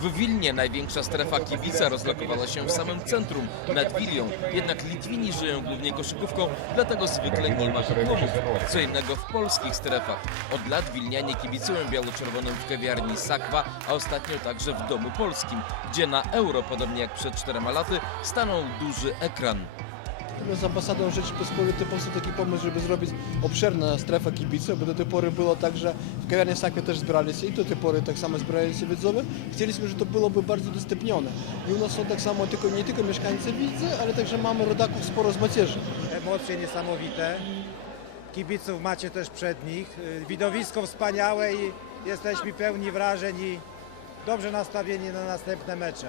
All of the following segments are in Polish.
W Wilnie największa strefa kibica rozlokowała się w samym centrum, nad Wilią. Jednak Litwini żyją głównie koszykówką, dlatego zwykle nie ma klubów. Co innego w polskich strefach. Od lat Wilnianie kibicują biało-czerwonym w kawiarni Sakwa, a ostatnio także w Domu Polskim, gdzie na euro, podobnie jak przed czterema laty, stanął duży ekran. Z ambasadą Rzeczypospolitej powstał taki pomysł, żeby zrobić obszerna strefa kibiców, bo do tej pory było tak, że w kawiarni Sakwie też zbierali się i do tej pory tak samo zbierali się widzowie. Chcieliśmy, żeby to byłoby bardzo udostępnione. I u nas są tak samo tylko, nie tylko mieszkańcy widzy, ale także mamy rodaków sporo z macierzy. Emocje niesamowite. Kibiców macie też przed nich. Y, Widowisko wspaniałe i jesteśmy pełni wrażeń i dobrze nastawieni na następne mecze.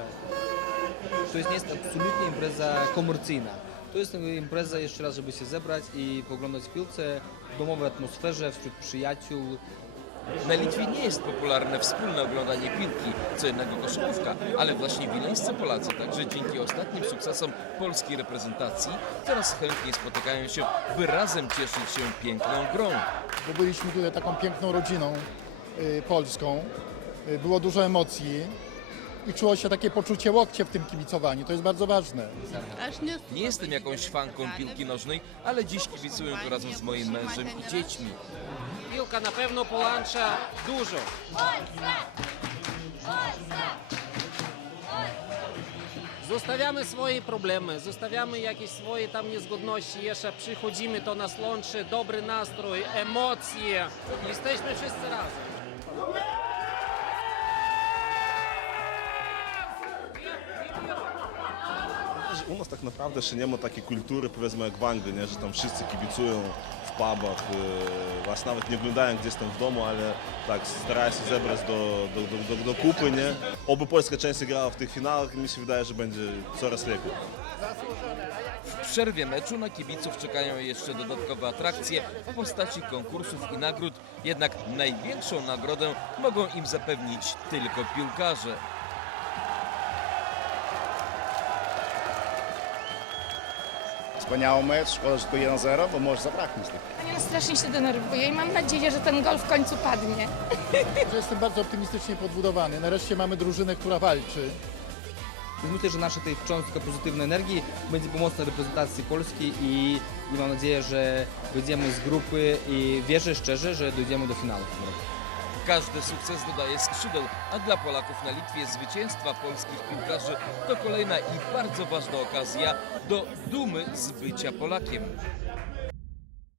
To jest nie jest absolutnie impreza komercyjna. To jest impreza jeszcze raz, żeby się zebrać i poglądać w piłce w domowej atmosferze, wśród przyjaciół. Na Litwie nie jest popularne wspólne oglądanie piłki, co innego koszykówka, ale właśnie wileńscy Polacy, także dzięki ostatnim sukcesom polskiej reprezentacji, coraz chętniej spotykają się, by razem cieszyć się piękną grą. bo byliśmy tutaj taką piękną rodziną y, polską. Y, Było dużo emocji i czuło się takie poczucie łokcie w tym kibicowaniu. To jest bardzo ważne. Nie jestem jakąś fanką piłki nożnej, ale dziś kibicuję tu razem z moim mężem i dziećmi. Piłka na pewno połącza dużo. Zostawiamy swoje problemy, zostawiamy jakieś swoje tam niezgodności, jeszcze przychodzimy, to nas łączy, dobry nastrój, emocje. Jesteśmy wszyscy razem. U nas tak naprawdę jeszcze nie ma takiej kultury, powiedzmy jak w Anglii, nie? że tam wszyscy kibicują w pubach, yy, właśnie nawet nie oglądają gdzieś tam w domu, ale tak starają się zebrać do, do, do, do, do kupy, nie? Oby Polska częściej grała w tych finałach i mi się wydaje, że będzie coraz lepiej. W przerwie meczu na kibiców czekają jeszcze dodatkowe atrakcje w postaci konkursów i nagród, jednak największą nagrodę mogą im zapewnić tylko piłkarze. Wspaniały mecz, szkoda, że tylko 1-0, bo może zabraknąć tych. Ja strasznie się denerwuję i mam nadzieję, że ten gol w końcu padnie. Że Jestem bardzo optymistycznie podbudowany. Nareszcie mamy drużynę, która walczy. Więc myślę, że nasza tej cząstka pozytywnej energii będzie pomocna reprezentacji Polski i, i mam nadzieję, że wyjdziemy z grupy i wierzę szczerze, że dojdziemy do finału. w tym roku. Każdy sukces dodaje skrzydeł, a dla Polaków na Litwie zwycięstwa polskich piłkarzy to kolejna i bardzo ważna okazja do dumy z bycia Polakiem.